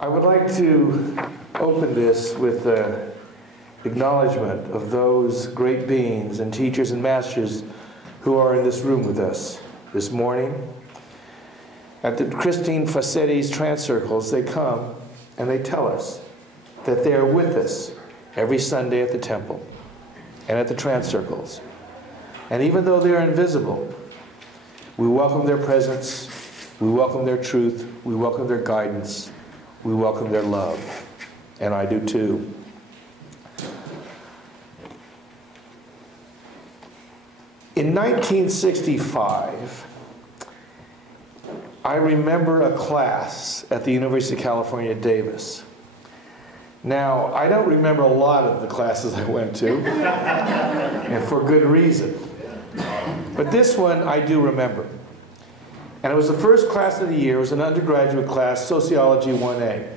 I would like to open this with an acknowledgement of those great beings and teachers and masters who are in this room with us this morning. At the Christine Fassetti's Trance Circles, they come and they tell us that they are with us every Sunday at the temple and at the Trance Circles. And even though they are invisible, we welcome their presence, we welcome their truth, we welcome their guidance, we welcome their love. And I do too. In 1965, I remember a class at the University of California at Davis. Now, I don't remember a lot of the classes I went to, and for good reason. But this one I do remember. And it was the first class of the year. It was an undergraduate class, Sociology 1A.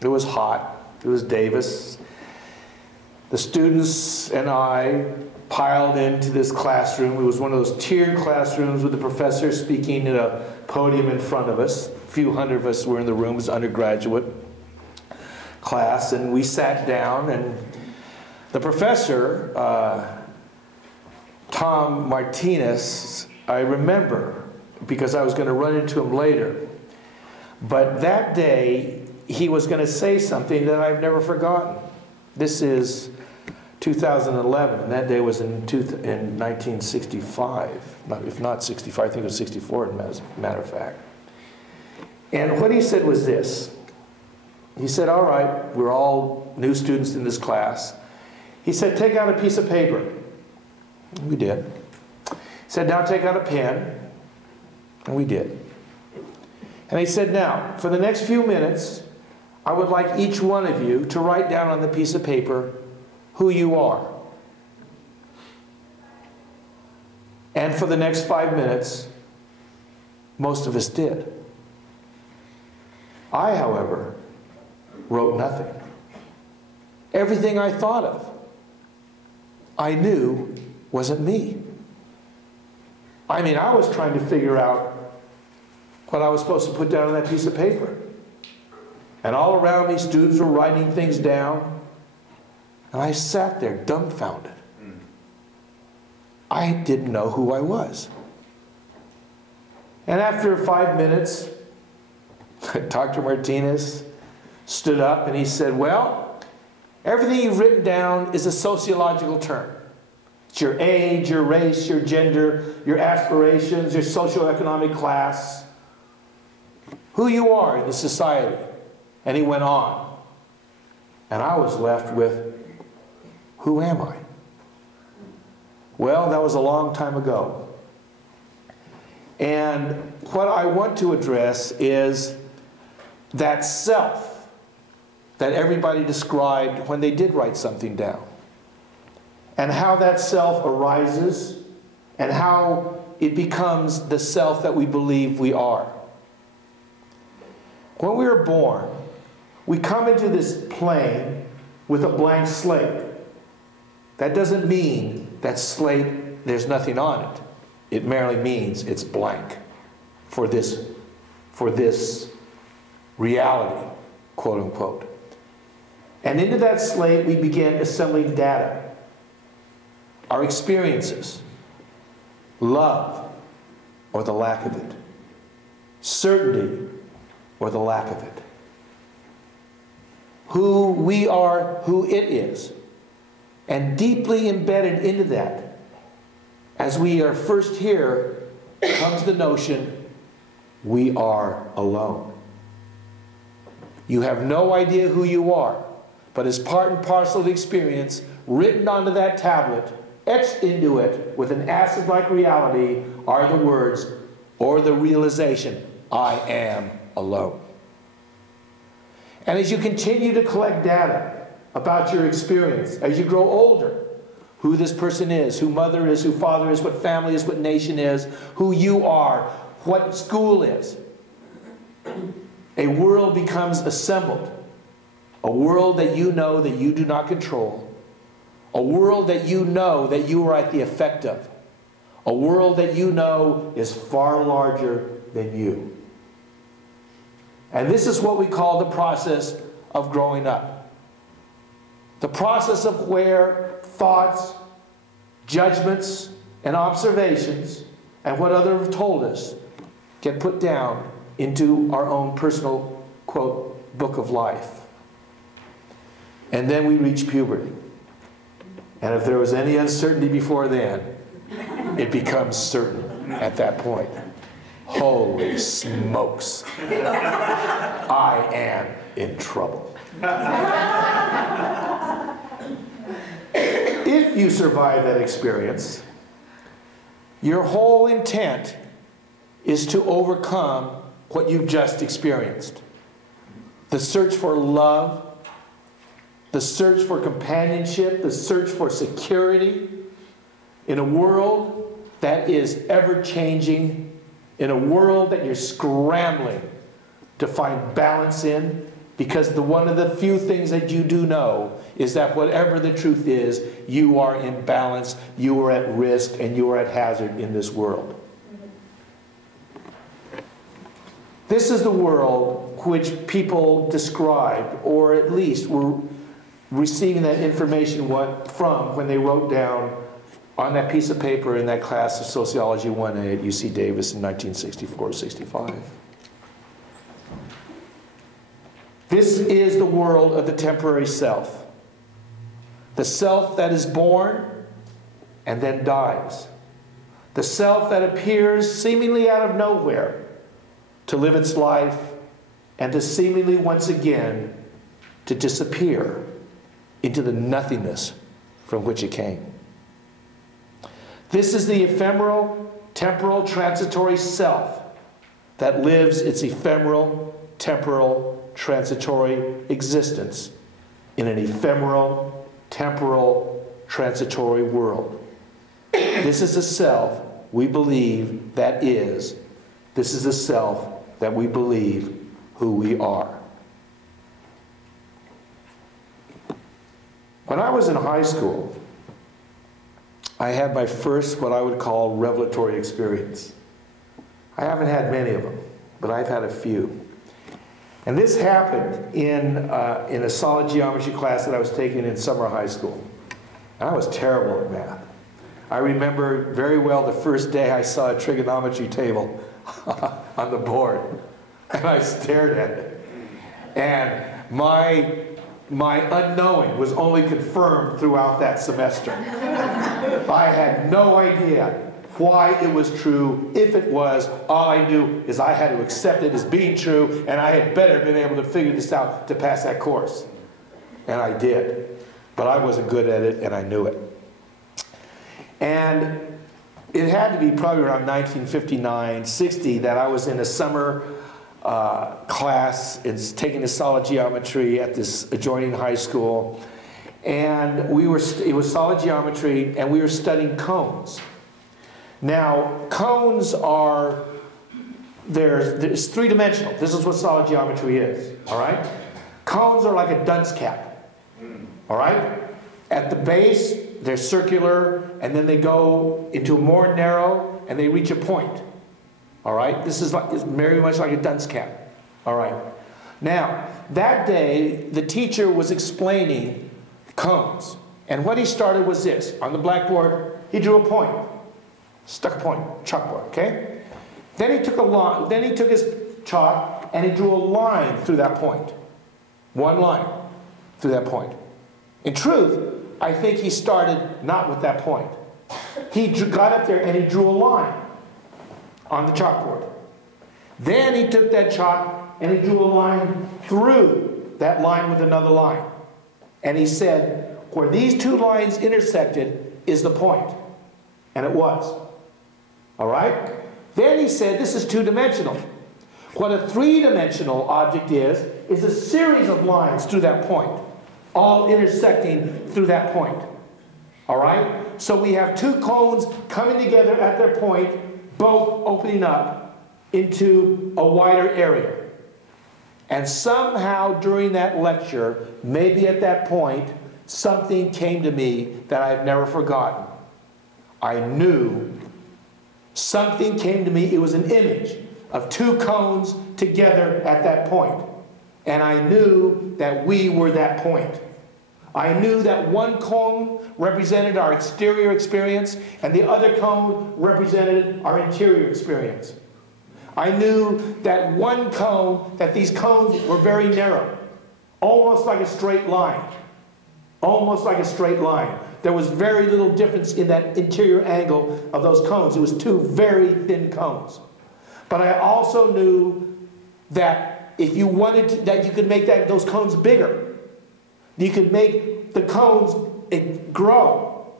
It was hot. It was Davis. The students and I piled into this classroom. It was one of those tiered classrooms with the professor speaking at a podium in front of us. A few hundred of us were in the room. It was undergraduate class. And we sat down, and the professor, Tom Martinez, I remember because I was going to run into him later. But that day, he was going to say something that I've never forgotten. This is 2011, and that day was in 1965. If not 65, I think it was 64, as a matter of fact. And what he said was this. He said, all right, we're all new students in this class. He said, take out a piece of paper. We did. He said, now take out a pen. And we did. And he said, now, for the next few minutes, I would like each one of you to write down on the piece of paper who you are. And for the next 5 minutes, most of us did. I, however, wrote nothing. Everything I thought of, I knew wasn't me. I mean, I was trying to figure out what I was supposed to put down on that piece of paper. And all around me, students were writing things down. And I sat there dumbfounded. I didn't know who I was. And after 5 minutes, Dr. Martinez stood up and he said, well, everything you've written down is a sociological term. It's your age, your race, your gender, your aspirations, your socioeconomic class, who you are in the society. And he went on. And I was left with, who am I? Well, that was a long time ago. And what I want to address is that self that everybody described when they did write something down. And how that self arises and how it becomes the self that we believe we are. When we are born, we come into this plane with a blank slate. That doesn't mean that slate, there's nothing on it. It merely means it's blank for this reality, quote unquote. And into that slate we begin assembling data. Our experiences, love or the lack of it, certainty or the lack of it, who we are, who it is, and deeply embedded into that, as we are first here, comes the notion we are alone. You have no idea who you are, but as part and parcel of the experience, written onto that tablet, etched into it with an acid-like reality, are the words or the realization, I am alone. And as you continue to collect data about your experience, as you grow older, who this person is, who mother is, who father is, what family is, what nation is, who you are, what school is, a world becomes assembled. A world that you know that you do not control. A world that you know that you are at the effect of. A world that you know is far larger than you. And this is what we call the process of growing up. The process of where thoughts, judgments, and observations, and what others have told us, get put down into our own personal, quote, book of life. And then we reach puberty. And if there was any uncertainty before then, it becomes certain at that point. Holy smokes. I am in trouble. If you survive that experience, your whole intent is to overcome what you've just experienced. The search for love, the search for companionship, the search for security in a world that is ever-changing, in a world that you're scrambling to find balance in, because one of the few things that you do know is that whatever the truth is, you are in balance, you are at risk, and you are at hazard in this world. This is the world which people described, or at least were receiving that information from when they wrote down on that piece of paper in that class of Sociology 1A at UC Davis in 1964-65. This is the world of the temporary self. The self that is born and then dies. The self that appears seemingly out of nowhere to live its life and to seemingly once again to disappear into the nothingness from which it came. This is the ephemeral, temporal, transitory self that lives its ephemeral, temporal, transitory existence in an ephemeral, temporal, transitory world. This is the self we believe that is. This is the self that we believe who we are. When I was in high school, I had my first, what I would call, revelatory experience. I haven't had many of them, but I've had a few. And this happened in a solid geometry class that I was taking in summer high school. And I was terrible at math. I remember very well the first day I saw a trigonometry table on the board. And I stared at it. And my unknowing was only confirmed throughout that semester. I had no idea why it was true. If it was, all I knew is I had to accept it as being true, and I had better been able to figure this out to pass that course. And I did. But I wasn't good at it, and I knew it. And it had to be probably around 1959-60 that I was in a summer class, taking a solid geometry at this adjoining high school. And it was solid geometry, and we were studying cones. Now, cones are, it's three-dimensional. This is what solid geometry is, all right? Cones are like a dunce cap, all right? At the base, they're circular, and then they go into a more narrow, and they reach a point, all right? This is it's very much like a dunce cap, all right? Now, that day, the teacher was explaining cones, and what he started was this. On the blackboard, he drew a point. Stuck a point, chalkboard, okay? Then he took a line, then he took his chalk and he drew a line through that point. One line through that point. In truth, I think he started not with that point. He got up there and he drew a line on the chalkboard. Then he took that chalk and he drew a line through that line with another line. And he said, where these two lines intersected is the point. And it was. All right? Then he said, this is two-dimensional. What a three-dimensional object is a series of lines through that point, all intersecting through that point. All right? So we have two cones coming together at their point, both opening up into a wider area. And somehow during that lecture, maybe at that point, something came to me that I've never forgotten. I knew something came to me. It was an image of two cones together at that point. And I knew that we were that point. I knew that one cone represented our exterior experience and the other cone represented our interior experience. I knew that one cone, that these cones were very narrow, almost like a straight line. Almost like a straight line. There was very little difference in that interior angle of those cones. It was two very thin cones. But I also knew that if you wanted to, that you could make those cones bigger. You could make the cones grow.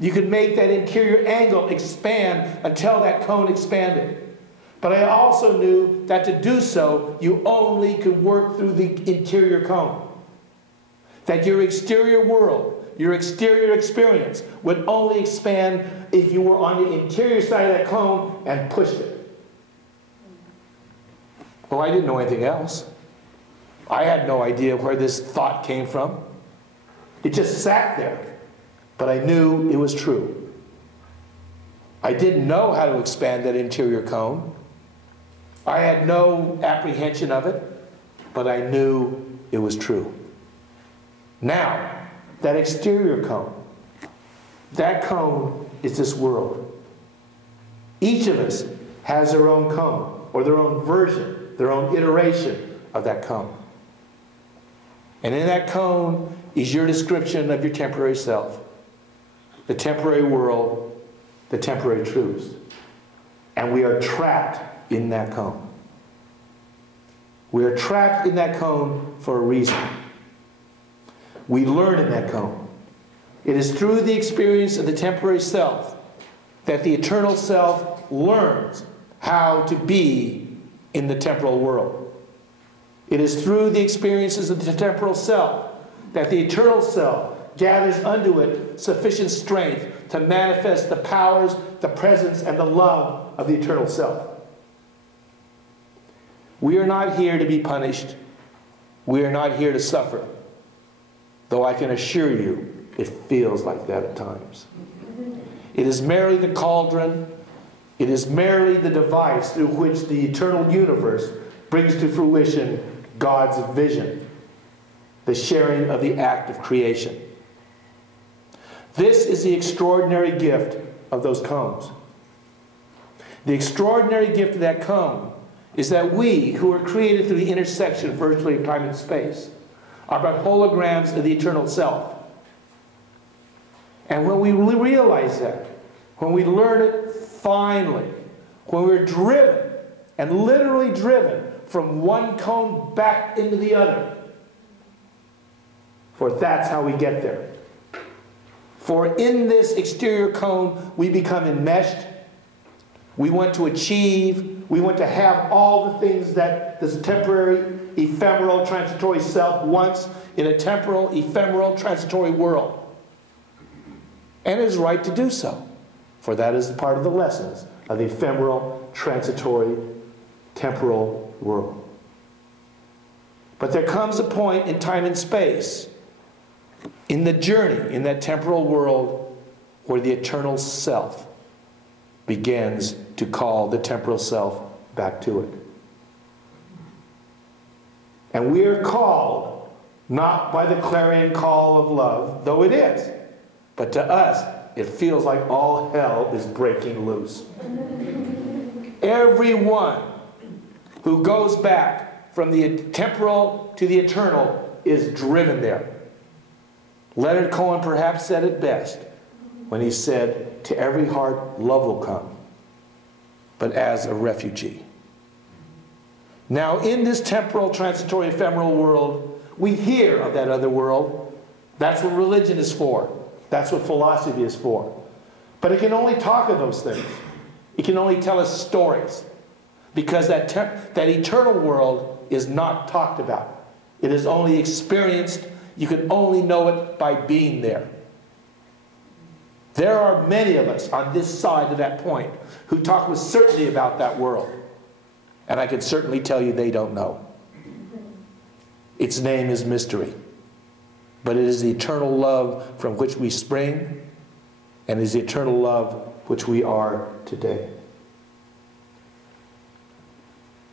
You could make that interior angle expand until that cone expanded. But I also knew that to do so, you only could work through the interior cone. That your exterior world, your exterior experience would only expand if you were on the interior side of that cone and pushed it. Well, I didn't know anything else. I had no idea where this thought came from. It just sat there. But I knew it was true. I didn't know how to expand that interior cone. I had no apprehension of it, but I knew it was true. Now, that exterior cone, that cone is this world. Each of us has their own cone, or their own version, their own iteration of that cone. And in that cone is your description of your temporary self, the temporary world, the temporary truths. And we are trapped in that cone. We are trapped in that cone for a reason. We learn in that cone. It is through the experience of the temporary self that the eternal self learns how to be in the temporal world. It is through the experiences of the temporal self that the eternal self gathers unto it sufficient strength to manifest the powers, the presence, and the love of the eternal self. We are not here to be punished. We are not here to suffer. Though I can assure you, it feels like that at times. It is merely the cauldron. It is merely the device through which the eternal universe brings to fruition God's vision, the sharing of the act of creation. This is the extraordinary gift of those cones. The extraordinary gift of that cone is that we, who are created through the intersection virtually of time and space, are but holograms of the eternal self. And when we realize that, when we learn it finally, when we're driven, and literally driven, from one cone back into the other, for that's how we get there. For in this exterior cone, we become enmeshed. We want to achieve. We want to have all the things that this temporary, ephemeral, transitory self wants in a temporal, ephemeral, transitory world. And it is right to do so, for that is part of the lessons of the ephemeral, transitory, temporal world. But there comes a point in time and space, in the journey, in that temporal world, where the eternal self begins to call the temporal self back to it. And we are called not by the clarion call of love, though it is, but to us it feels like all hell is breaking loose. Everyone who goes back from the temporal to the eternal is driven there. Leonard Cohen perhaps said it best when he said, "To every heart love will come, but as a refugee." Now, in this temporal, transitory, ephemeral world, we hear of that other world. That's what religion is for. That's what philosophy is for. But it can only talk of those things. It can only tell us stories. Because that eternal world is not talked about. It is only experienced. You can only know it by being there. There are many of us on this side of that point who talk with certainty about that world. And I can certainly tell you they don't know. Its name is mystery. But it is the eternal love from which we spring, and is the eternal love which we are today.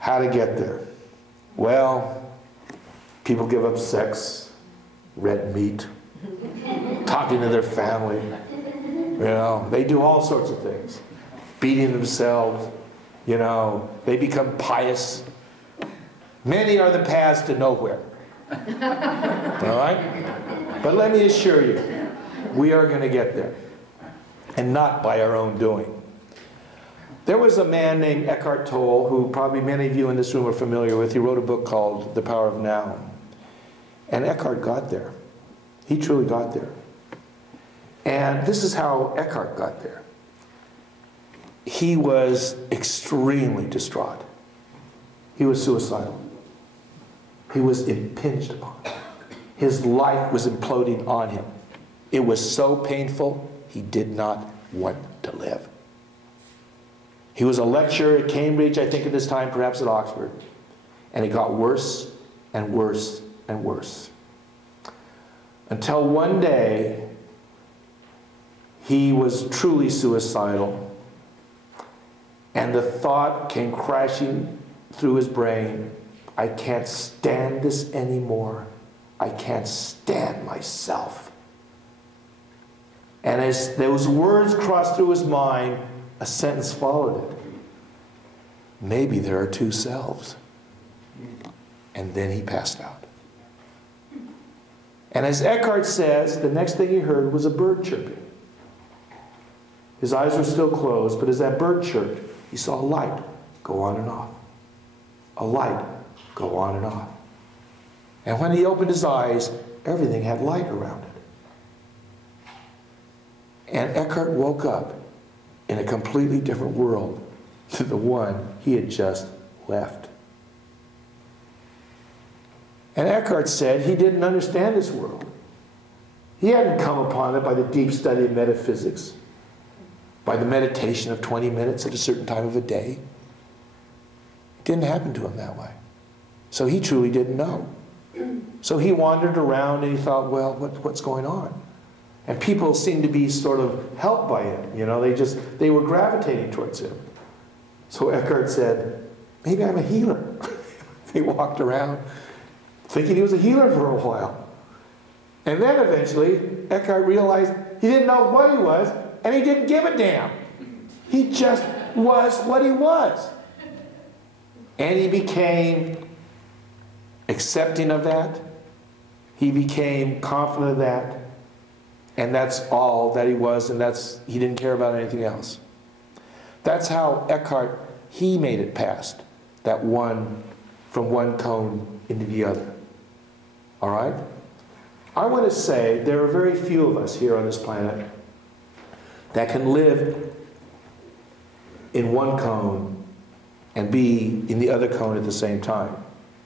How to get there? Well, people give up sex, red meat, talking to their family. You know, they do all sorts of things. Beating themselves, you know, they become pious. Many are the paths to nowhere. All right? But let me assure you, we are going to get there. And not by our own doing. There was a man named Eckhart Tolle, who probably many of you in this room are familiar with. He wrote a book called The Power of Now. And Eckhart got there. He truly got there. And this is how Eckhart got there. He was extremely distraught. He was suicidal. He was impinged upon. His life was imploding on him. It was so painful, he did not want to live. He was a lecturer at Cambridge, I think at this time, perhaps at Oxford. And it got worse and worse and worse. Until one day, he was truly suicidal. And the thought came crashing through his brain, I can't stand this anymore. I can't stand myself. And as those words crossed through his mind, a sentence followed it. Maybe there are two selves. And then he passed out. And as Eckhart says, the next thing he heard was a bird chirping. His eyes were still closed, but as that bird chirped, he saw a light go on and off. A light go on and off. And when he opened his eyes, everything had light around it. And Eckhart woke up in a completely different world to the one he had just left. And Eckhart said he didn't understand this world. He hadn't come upon it by the deep study of metaphysics, by the meditation of 20 minutes at a certain time of a day. It didn't happen to him that way. So he truly didn't know. So he wandered around and he thought, well, what's going on? And people seemed to be sort of helped by him. You know, they were gravitating towards him. So Eckhart said, maybe I'm a healer. He walked around thinking he was a healer for a while. And then eventually, Eckhart realized he didn't know what he was, and he didn't give a damn. He just was what he was. And he became accepting of that. He became confident of that. And that's all that he was, and he didn't care about anything else. That's how Eckhart, he made it past that one, from one cone into the other. All right? I want to say there are very few of us here on this planet that can live in one cone and be in the other cone at the same time.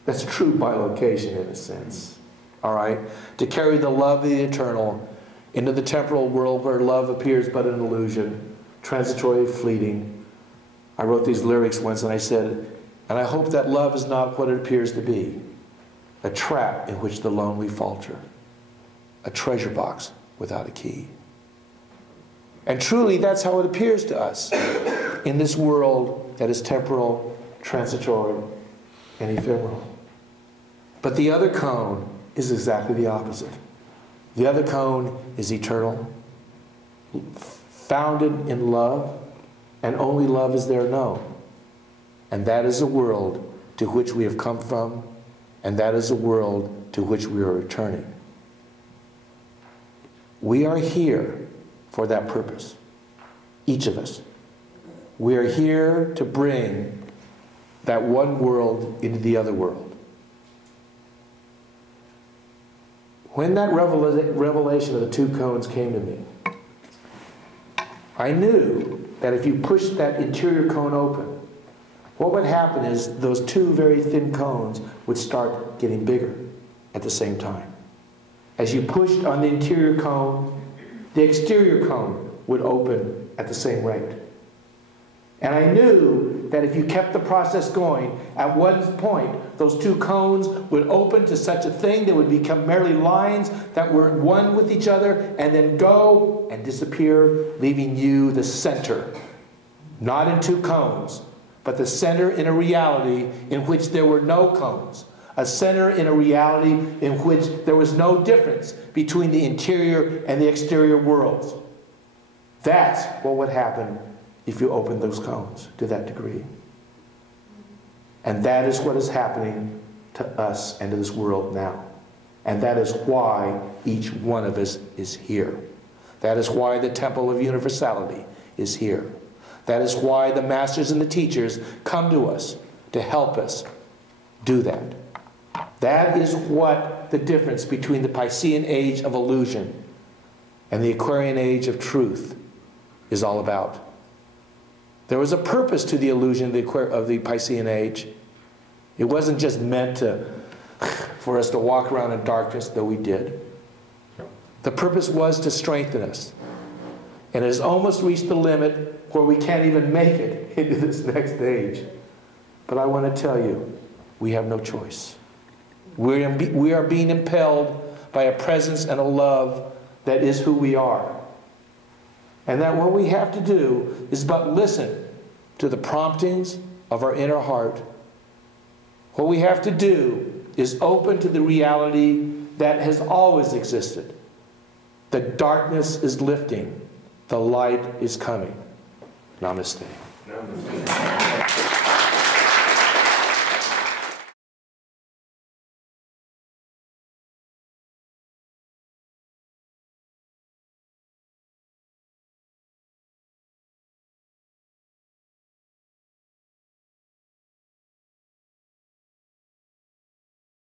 That's true bilocation in a sense. All right? To carry the love of the eternal into the temporal world where love appears but an illusion, transitory, fleeting. I wrote these lyrics once and I said, and I hope that love is not what it appears to be, a trap in which the lonely falter, a treasure box without a key. And truly that's how it appears to us in this world that is temporal, transitory, and ephemeral. But the other cone is exactly the opposite. The other cone is eternal, founded in love, and only love is there known. And that is a world to which we have come from, and that is a world to which we are returning. We are here for that purpose, each of us. We are here to bring that one world into the other world. When that revelation of the two cones came to me, I knew that if you pushed that interior cone open, what would happen is those two very thin cones would start getting bigger at the same time. As you pushed on the interior cone, the exterior cone would open at the same rate. And I knew that if you kept the process going, at one point, those two cones would open to such a thing that would become merely lines that were one with each other, and then go and disappear, leaving you the center. Not in two cones, but the center in a reality in which there were no cones. A center in a reality in which there was no difference between the interior and the exterior worlds. That's what would happen if you open those cones to that degree. And that is what is happening to us and to this world now. And that is why each one of us is here. That is why the Temple of Universality is here. That is why the masters and the teachers come to us to help us do that. That is what the difference between the Piscean age of illusion and the Aquarian age of truth is all about. There was a purpose to the illusion of the Piscean age. It wasn't just meant for us to walk around in darkness, though we did. The purpose was to strengthen us. And it has almost reached the limit where we can't even make it into this next age. But I want to tell you, we have no choice. We are being impelled by a presence and a love that is who we are. And that what we have to do is but listen to the promptings of our inner heart. What we have to do is open to the reality that has always existed. The darkness is lifting. The light is coming. Namaste. Namaste.